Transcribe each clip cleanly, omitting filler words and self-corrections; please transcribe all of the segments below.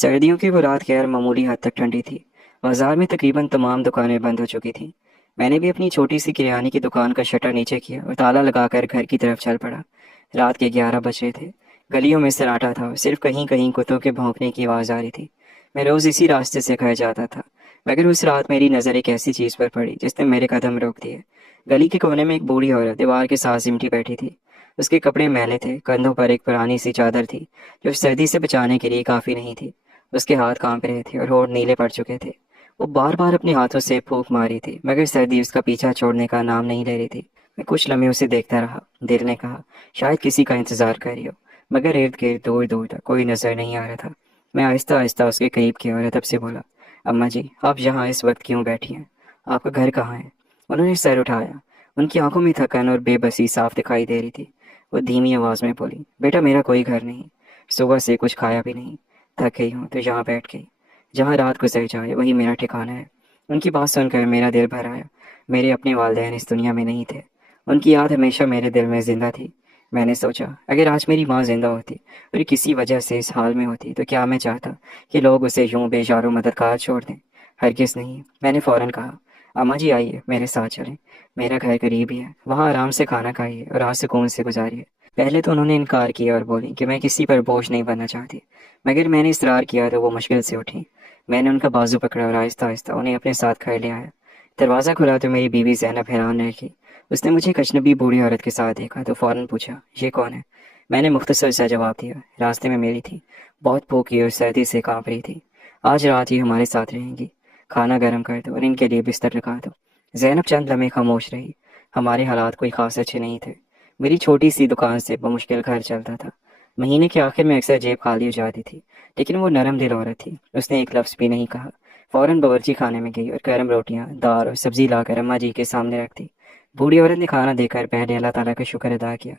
سردیوں کی وہ رات غیر معمولی حد تک ٹھنڈی تھی۔ بازار میں تقریباً تمام دکانیں بند ہو چکی تھیں۔ میں نے بھی اپنی چھوٹی سی کریانے کی دکان کا شٹر نیچے کیا اور تالا لگا کر گھر کی طرف چل پڑا۔ رات کے 11 بج رہے تھے۔ گلیوں میں سناٹا تھا اور صرف کہیں کہیں کتوں کے بھونکنے کی آواز آ رہی تھی۔ میں روز اسی راستے سے گھر جاتا تھا، مگر اس رات میری نظر ایک ایسی چیز پر پڑی جس نے میرے قدم روک دیے۔ گلی کے کونے میں ایک بوڑھی عورت دیوار کے ساتھ سمٹی بیٹھی تھی۔ اس کے کپڑے میلے تھے، کندھوں پر ایک پرانی سی چادر تھی جو سردی سے بچانے کے لیے کافی نہیں تھی۔ اس کے ہاتھ کانپ رہے تھے اور ہونٹ نیلے پڑ چکے تھے۔ وہ بار بار اپنے ہاتھوں سے پھونک ماری تھی، مگر سردی اس کا پیچھا چھوڑنے کا نام نہیں لے رہی تھی۔ میں کچھ لمحے اسے دیکھتا رہا۔ دل نے کہا شاید کسی کا انتظار کر رہی ہو، مگر ارد گرد دور دور تک کوئی نظر نہیں آ رہا تھا۔ میں آہستہ آہستہ اس کے قریب کیا اور ادب سے بولا، اماں جی آپ یہاں اس وقت کیوں بیٹھی ہیں؟ آپ کا گھر کہاں ہے؟ انہوں نے سر اٹھایا۔ ان کی آنکھوں میں تھکن اور بے بسی صاف دکھائی دے رہی تھی۔ وہ دھیمی آواز میں بولی، بیٹا میرا کوئی گھر نہیں، صبح سے کچھ کھایا بھی نہیں، تھک گئی ہوں تو یہاں بیٹھ گئی۔ جہاں رات گزر جائے وہی میرا ٹھکانہ ہے۔ ان کی بات سن کر میرا دل بھر آیا۔ میرے اپنے والدین اس دنیا میں نہیں تھے، ان کی یاد ہمیشہ میرے دل میں زندہ تھی۔ میں نے سوچا اگر آج میری ماں زندہ ہوتی اور کسی وجہ سے اس حال میں ہوتی تو کیا میں چاہتا کہ لوگ اسے یوں بے یار و مددگار چھوڑ دیں؟ ہرگز نہیں۔ میں نے فوراً کہا، اماں جی آئیے میرے ساتھ چلیں، میرا گھر قریب ہی ہے، وہاں آرام سے کھانا کھائیے اور رات سکون سے گزاریے۔ پہلے تو انہوں نے انکار کیا اور بولی کہ میں کسی پر بوجھ نہیں بننا چاہتی، مگر میں نے اصرار کیا تو وہ مشکل سے اٹھی۔ میں نے ان کا بازو پکڑا اور آہستہ آہستہ انہیں اپنے ساتھ گھر لے آیا۔ دروازہ کھلا تو میری بیوی زینب حیران رہ گئی۔ اس نے مجھے ایک اجنبی بوڑھی عورت کے ساتھ دیکھا تو فوراً پوچھا، یہ کون ہے؟ میں نے مختصر سا جواب دیا۔ راستے میں ملی تھی، بہت بھوکی اور سردی سے کانپ رہی تھی۔ آج رات ہی ہمارے ساتھ رہیں گی، کھانا گرم کر دو اور ان کے لیے بستر لگا دو۔ زینب چند لمحے خاموش رہی۔ ہمارے حالات کوئی خاص اچھے نہیں تھے۔ میری چھوٹی سی دکان سے بمشکل گھر چلتا تھا۔ مہینے کے آخر میں اکثر جیب خالی ہو جاتی تھی، لیکن وہ نرم دل عورت تھی، اس نے ایک لفظ بھی نہیں کہا۔ فوراً باورچی خانے میں گئی اور گرم روٹیاں، دال اور سبزی لا کر اماں جی کے سامنے رکھ دی۔ بوڑھی عورت نے کھانا دے کر پہلے اللہ تعالیٰ کا شکر ادا کیا،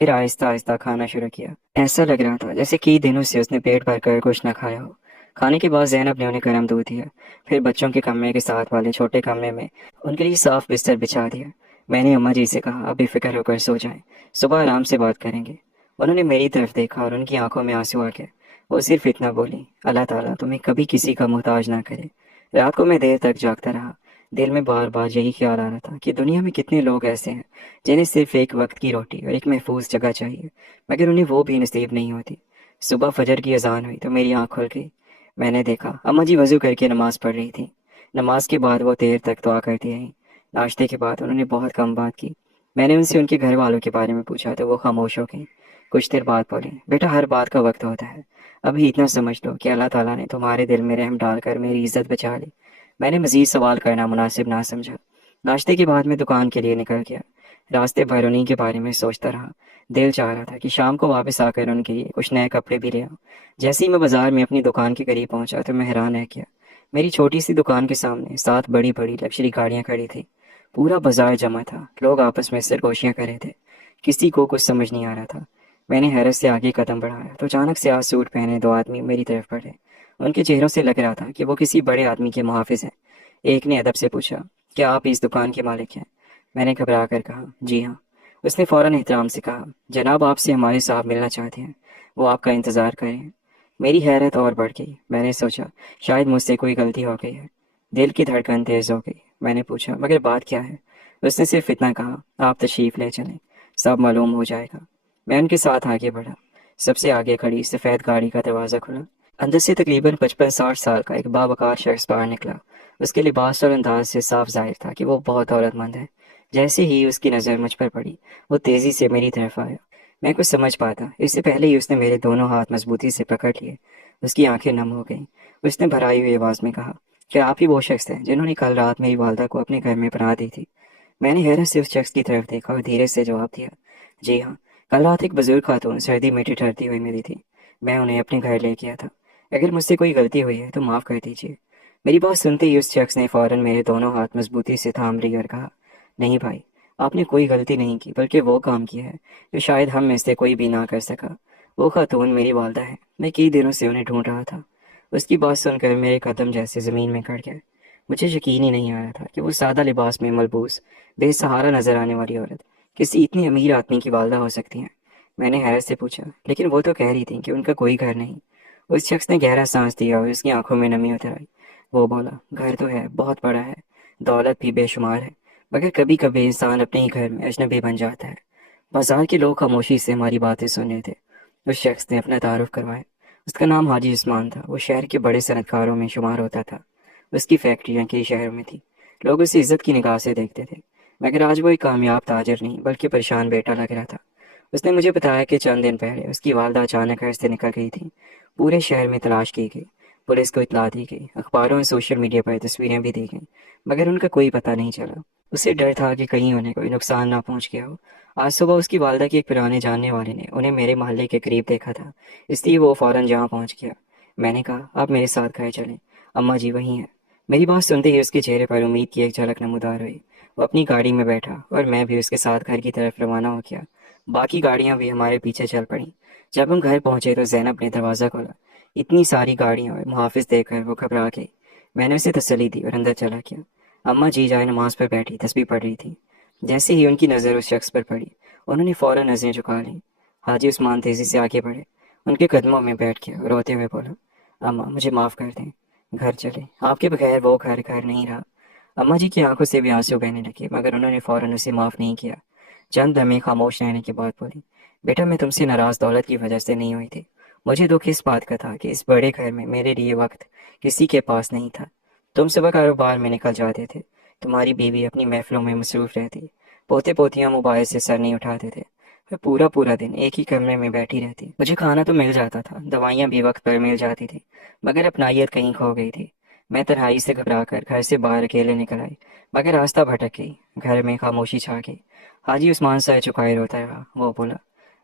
پھر آہستہ آہستہ کھانا شروع کیا۔ ایسا لگ رہا تھا جیسے کئی دنوں سے اس نے پیٹ بھر کر کچھ نہ کھایا ہو۔ کھانے کے بعد زینب نے انہیں گرم دودھ دیا، پھر بچوں کے کمرے کے ساتھ والے چھوٹے کمرے میں ان کے لیے صاف بستر بچھا دیا۔ میں نے اماں جی سے کہا، اب بے فکر ہو کر سو جائیں، صبح آرام سے بات کریں گے۔ انہوں نے میری طرف دیکھا اور ان کی آنکھوں میں آنسو آ گئے۔ وہ صرف اتنا بولی، اللہ تعالیٰ تمہیں کبھی کسی کا محتاج نہ کرے۔ رات کو میں دیر تک جاگتا رہا۔ دل میں بار بار یہی خیال آ رہا تھا کہ دنیا میں کتنے لوگ ایسے ہیں جنہیں صرف ایک وقت کی روٹی اور ایک محفوظ جگہ چاہیے، مگر انہیں وہ بھی نصیب نہیں ہوتی۔ صبح فجر کی اذان ہوئی تو میری آنکھ کھل گئی۔ میں نے دیکھا اماں جی وضو کر کے نماز پڑھ رہی تھی۔ نماز کے بعد وہ دیر تک دعا کرتی رہیں۔ ناشتے کے بعد انہوں نے بہت کم بات کی۔ میں نے ان سے ان کے گھر والوں کے بارے میں پوچھا تو وہ خاموش ہو گئی۔ کچھ دیر بعد بولے، بیٹا ہر بات کا وقت ہوتا ہے، ابھی اتنا سمجھ لو کہ اللہ تعالیٰ نے تمہارے دل میں رحم ڈال کر میری عزت بچا لی۔ میں نے مزید سوال کرنا مناسب نہ سمجھا۔ ناشتے کے بعد میں دکان کے لیے نکل گیا۔ راستے بھر انہیں کے بارے میں سوچتا رہا۔ دل چاہ رہا تھا کہ شام کو واپس آ کر ان کے لیے کچھ نئے کپڑے بھی لے آؤں۔ جیسے ہی میں بازار میں اپنی دکان کے قریب پہنچا تو میں حیران رہ گیا۔ میری چھوٹی سی دکان کے سامنے 7 بڑی بڑی لگژری گاڑیاں کھڑی تھی۔ پورا بازار جمع تھا، لوگ آپس میں سرگوشیاں کر رہے تھے۔ کسی کو کچھ سمجھ نہیں آ رہا تھا۔ میں نے حیرت سے آگے قدم بڑھایا تو اچانک سیاہ سوٹ پہنے 2 آدمی میری طرف بڑھے۔ ان کے چہروں سے لگ رہا تھا کہ وہ کسی بڑے آدمی کے محافظ ہیں۔ ایک نے ادب سے پوچھا، کیا آپ اس دکان کے مالک ہیں؟ میں نے گھبرا کر کہا، جی ہاں۔ اس نے فوراً احترام سے کہا، جناب آپ سے ہمارے صاحب ملنا چاہتے ہیں، وہ آپ کا انتظار کر رہے ہیں۔ میری حیرت اور بڑھ گئی۔ میں نے سوچا شاید مجھ سے کوئی غلطی ہو گئی ہے۔ دل کی دھڑکن تیز ہو گئی۔ میں نے پوچھا، مگر بات کیا ہے؟ اس نے صرف اتنا کہا، آپ تشریف لے چلیں، سب معلوم ہو جائے گا۔ میں ان کے ساتھ آگے بڑھا۔ سب سے آگے کھڑی سفید گاڑی کا دروازہ کھلا۔ اندر سے تقریباً 55-60 سال کا ایک باوقار شخص باہر نکلا۔ اس کے لباس اور انداز سے صاف ظاہر تھا کہ وہ بہت دولت مند ہے۔ جیسے ہی اس کی نظر مجھ پر پڑی، وہ تیزی سے میری طرف آیا۔ میں کچھ سمجھ پاتا اس سے پہلے ہی اس نے میرے دونوں ہاتھ مضبوطی سے پکڑ لیے۔ اس کی آنکھیں نم ہو گئیں۔ اس نے بھرائی ہوئی آواز میں کہا، کیا آپ ہی وہ شخص ہیں جنہوں نے کل رات میری والدہ کو اپنے گھر میں پناہ دی تھی؟ میں نے حیرت سے اس شخص کی طرف دیکھا اور دھیرے سے جواب دیا، جی ہاں، کل رات ایک بزرگ خاتون سردی میں ٹھٹھرتی ہوئی ملی تھی، میں انہیں اپنے گھر لے گیا تھا۔ اگر مجھ سے کوئی غلطی ہوئی ہے تو معاف کر دیجیے۔ میری بات سنتے ہی اس شخص نے فوراً میرے دونوں ہاتھ مضبوطی سے تھام لی اور کہا، نہیں بھائی، آپ نے کوئی غلطی نہیں کی، بلکہ وہ کام کیا ہے جو شاید ہم میں سے کوئی بھی نہ کر سکا۔ وہ خاتون میری والدہ ہے، میں کئی دنوں سے انہیں ڈھونڈ رہا تھا۔ اس کی بات سن کر میرے قدم جیسے زمین میں کڑ گئے۔ مجھے یقین ہی نہیں آ رہا تھا کہ وہ سادہ لباس میں ملبوس بے سہارا نظر آنے والی عورت کسی اتنی امیر آدمی کی والدہ ہو سکتی ہیں۔ میں نے حیرت سے پوچھا، لیکن وہ تو کہہ رہی تھی کہ ان کا کوئی گھر نہیں۔ اس شخص نے گہرا سانس دیا اور اس کی آنکھوں میں نمی اتر آئی۔ وہ بولا، گھر تو ہے، بہت بڑا ہے، دولت بھی بے شمار ہے، مگر کبھی کبھی انسان اپنے ہی گھر میں اجنبی بن جاتا ہے۔ بازار کے لوگ خاموشی سے ہماری باتیں سن رہے تھے۔ اس شخص نے اپنا تعارف کروایا۔ اس کا نام حاجی عثمان تھا۔ وہ شہر کے بڑے صنعت کاروں میں شمار ہوتا تھا۔ اس کی فیکٹریاں کئی شہروں میں تھیں۔ لوگ اسے عزت کی نگاہ سے دیکھتے تھے، مگر آج وہ ایک کامیاب تاجر نہیں بلکہ پریشان بیٹا لگ رہا تھا۔ اس نے مجھے بتایا کہ چند دن پہلے اس کی والدہ اچانک گھر سے نکل گئی تھی۔ پورے شہر میں تلاش کی گئی، پولیس کو اطلاع دی گئی، اخباروں اور سوشل میڈیا پر تصویریں بھی دی گئیں، مگر ان کا کوئی پتہ نہیں چلا۔ اسے ڈر تھا کہ کہیں انہیں کوئی نقصان نہ پہنچ گیا ہو۔ آج صبح اس کی والدہ کے ایک پرانے جاننے والے نے انہیں میرے محلے کے قریب دیکھا تھا، اس لیے وہ فوراً جہاں پہنچ گیا۔ میں نے کہا، آپ میرے ساتھ گھر چلیں، اماں جی وہیں ہیں۔ میری بات سنتے ہی اس کے چہرے پر امید کی ایک جھلک نمودار ہوئی۔ وہ اپنی گاڑی میں بیٹھا اور میں بھی اس کے ساتھ گھر کی طرف روانہ ہو گیا۔ باقی گاڑیاں بھی ہمارے پیچھے چل پڑیں۔ جب ہم گھر پہنچے تو زینب نے دروازہ کھولا۔ اتنی ساری گاڑیاں اور محافظ دیکھ کر وہ گھبرا گئی۔ میں نے اسے تسلی دی اور اندر چلا گیا۔ اماں جی جائے نماز پر بیٹھی تسبیح پڑھ رہی تھی۔ جیسے ہی ان کی نظر اس شخص پر پڑی، انہوں نے فوراً نظریں جھکا لیں۔ حاجی عثمان تیزی سے آگے بڑھے، ان کے قدموں میں بیٹھ کے روتے ہوئے بولا، اماں مجھے معاف کر دیں، گھر چلے، آپ کے بغیر وہ گھر گھر نہیں رہا۔ اماں جی کی آنکھوں سے بھی آنسو بہنے لگے، مگر انہوں نے فوراً اسے معاف نہیں کیا۔ چند لمحے خاموش رہنے کے بعد بولی، بیٹا میں تم سے ناراض دولت کی وجہ سے نہیں ہوئی تھی، مجھے دکھ اس بات کا تھا کہ اس بڑے گھر میں میرے لیے وقت کسی کے پاس نہیں تھا۔ تم صبح کاروبار میں نکل جاتے تھے، تمہاری بیوی اپنی محفلوں میں مصروف رہتی، پوتے پوتیاں موبائل سے سر نہیں اٹھاتے تھے، میں پورا پورا دن ایک ہی کمرے میں بیٹھی رہتی۔ مجھے کھانا تو مل جاتا تھا، دوائیاں بھی وقت پر مل جاتی تھی، مگر اپنائیت کہیں کھو گئی تھی۔ میں تنہائی سے گھبرا کر گھر سے باہر اکیلے نکل آئی، مگر راستہ بھٹک گئی۔ گھر میں خاموشی چھا گئی۔ حاجی عثمان سر جھکائے روتا رہا۔ وہ بولا،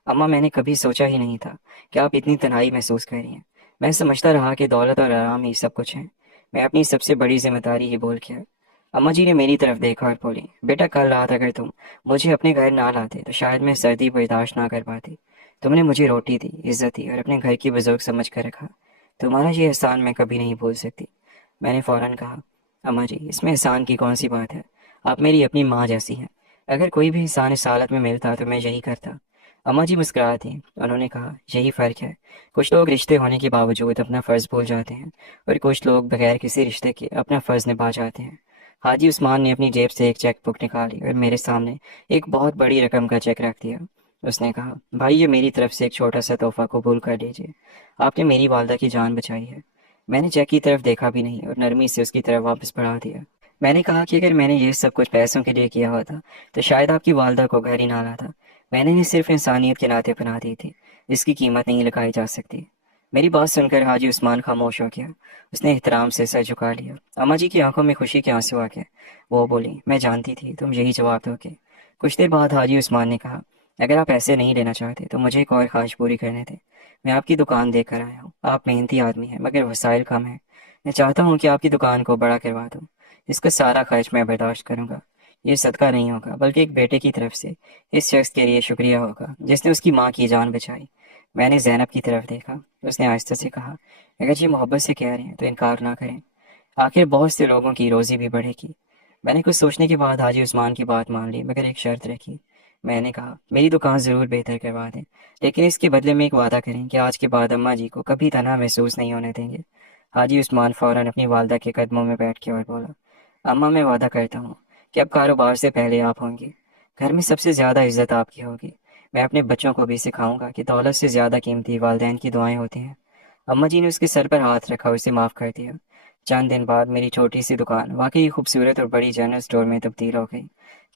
اماں میں نے کبھی سوچا ہی نہیں تھا کہ آپ اتنی تنہائی محسوس کر رہی ہیں۔ میں سمجھتا رہا کہ دولت اور آرام ہی سب کچھ ہے، میں اپنی سب سے بڑی ذمہ داری ہی بھول گیا۔ اماں جی نے میری طرف دیکھا اور بولی، بیٹا کل رات اگر تم مجھے اپنے گھر نہ لاتے تو شاید میں سردی برداشت نہ کر پاتی۔ تم نے مجھے روٹی دی، عزت دی اور اپنے گھر کی بزرگ سمجھ کر رکھا، تمہارا یہ احسان میں کبھی نہیں بھول سکتی۔ میں نے فوراً کہا، اماں جی اس میں احسان کی کون سی بات ہے، آپ میری اپنی ماں جیسی ہیں، اگر کوئی بھی احسان اس حالت میں ملتا تو میں یہی کرتا۔ اماں جی مسکرا تھیں، انہوں نے کہا، یہی فرق ہے، کچھ لوگ رشتے ہونے کے باوجود اپنا فرض بھول جاتے ہیں اور کچھ لوگ بغیر کسی رشتے کے اپنا فرض نبھا جاتے ہیں۔ حاجی عثمان نے اپنی جیب سے ایک چیک بک نکالی اور میرے سامنے ایک بہت بڑی رقم کا چیک رکھ دیا۔ اس نے کہا، بھائی یہ میری طرف سے ایک چھوٹا سا تحفہ قبول کر لیجیے، آپ نے میری والدہ کی جان بچائی ہے۔ میں نے چیک کی طرف دیکھا بھی نہیں اور نرمی سے اس کی طرف واپس بڑھا دیا۔ میں نے کہا کہ اگر میں نے یہ سب کچھ پیسوں کے لیے کیا ہوتا تو شاید آپ کی والدہ کو گھر ہی نہ لاتا۔ میں نے انہیں صرف انسانیت کے ناطے بنا دی تھی، اس کی قیمت نہیں لگائی جا سکتی۔ میری بات سن کر حاجی عثمان خاموش ہو گیا۔ اس نے احترام سے سر جھکا لیا۔ اماں جی کی آنکھوں میں خوشی کے آنسو آ گئے۔ وہ بولی، میں جانتی تھی تم یہی جواب دو گے۔ کچھ دیر بعد حاجی عثمان نے کہا، اگر آپ ایسے نہیں لینا چاہتے تو مجھے ایک اور خواہش پوری کرنے دیں۔ میں آپ کی دکان دیکھ کر آیا ہوں، آپ محنتی آدمی ہیں مگر وسائل کم ہیں۔ میں چاہتا ہوں کہ آپ کی دکان کو بڑا کروا دوں، اس کا سارا خرچ میں برداشت کروں گا۔ یہ صدقہ نہیں ہوگا بلکہ ایک بیٹے کی طرف سے اس شخص کے لیے شکریہ ہوگا جس نے اس کی ماں کی جان بچائی۔ میں نے زینب کی طرف دیکھا، اس نے آہستہ سے کہا، اگر یہ محبت سے کہہ رہے ہیں تو انکار نہ کریں، آخر بہت سے لوگوں کی روزی بھی بڑھے گی۔ میں نے کچھ سوچنے کے بعد حاجی عثمان کی بات مان لی مگر ایک شرط رکھی۔ میں نے کہا، میری دکان ضرور بہتر کروا دیں، لیکن اس کے بدلے میں ایک وعدہ کریں کہ آج کے بعد اماں جی کو کبھی تنہا محسوس نہیں ہونے دیں گے۔ حاجی عثمان فوراً اپنی والدہ کے قدموں میں بیٹھ کے اور بولا، اماں میں وعدہ کرتا ہوں کہ اب کاروبار سے پہلے آپ ہوں گی، گھر میں سب سے زیادہ عزت آپ کی ہوگی۔ میں اپنے بچوں کو بھی سکھاؤں گا کہ دولت سے زیادہ قیمتی والدین کی دعائیں ہوتی ہیں۔ اماں جی نے اس کے سر پر ہاتھ رکھا اور اسے معاف کر دیا۔ چند دن بعد میری چھوٹی سی دکان واقعی خوبصورت اور بڑی جنرل اسٹور میں تبدیل ہو گئی۔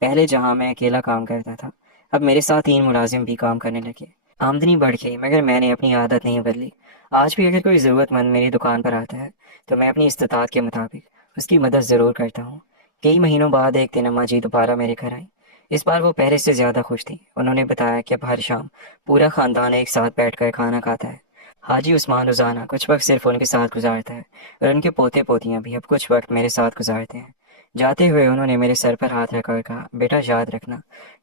پہلے جہاں میں اکیلا کام کرتا تھا، اب میرے ساتھ 3 ملازم بھی کام کرنے لگے۔ آمدنی بڑھ گئی مگر میں نے اپنی عادت نہیں بدلی۔ آج بھی اگر کوئی ضرورت مند میری دکان پر آتا ہے تو میں اپنی استطاعت کے مطابق اس کی مدد ضرور کرتا ہوں۔ کئی مہینوں بعد ایک دن اماں جی دوبارہ میرے گھر آئیں۔ اس بار وہ پہلے سے زیادہ خوش تھیں۔ انہوں نے بتایا کہ اب ہر شام پورا خاندان ایک ساتھ بیٹھ کر کھانا کھاتا ہے۔ حاجی عثمان روزانہ کچھ وقت صرف ان کے ساتھ گزارتا ہے اور ان کے پوتے پوتیاں بھی اب کچھ وقت میرے ساتھ گزارتے ہیں۔ جاتے ہوئے انہوں نے میرے سر پر ہاتھ رکھا اور کہا، بیٹا یاد رکھنا،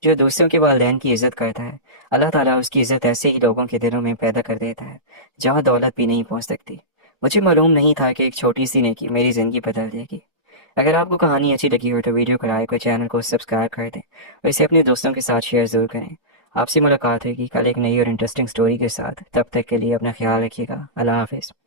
جو دوسروں کے والدین کی عزت کرتا ہے اللہ تعالیٰ اس کی عزت ایسے ہی لوگوں کے دلوں میں پیدا کر دیتا ہے جہاں دولت بھی نہیں پہنچ سکتی۔ مجھے معلوم نہیں تھا کہ ایک چھوٹی سی نیکی میری زندگی بدل دے گی۔ اگر آپ کو کہانی اچھی لگی ہو تو ویڈیو کو لائک اور چینل کو سبسکرائب کر دیں اور اسے اپنے دوستوں کے ساتھ شیئر ضرور کریں۔ آپ سے ملاقات ہوگی کل ایک نئی اور انٹرسٹنگ سٹوری کے ساتھ، تب تک کے لیے اپنا خیال رکھیے گا، اللہ حافظ۔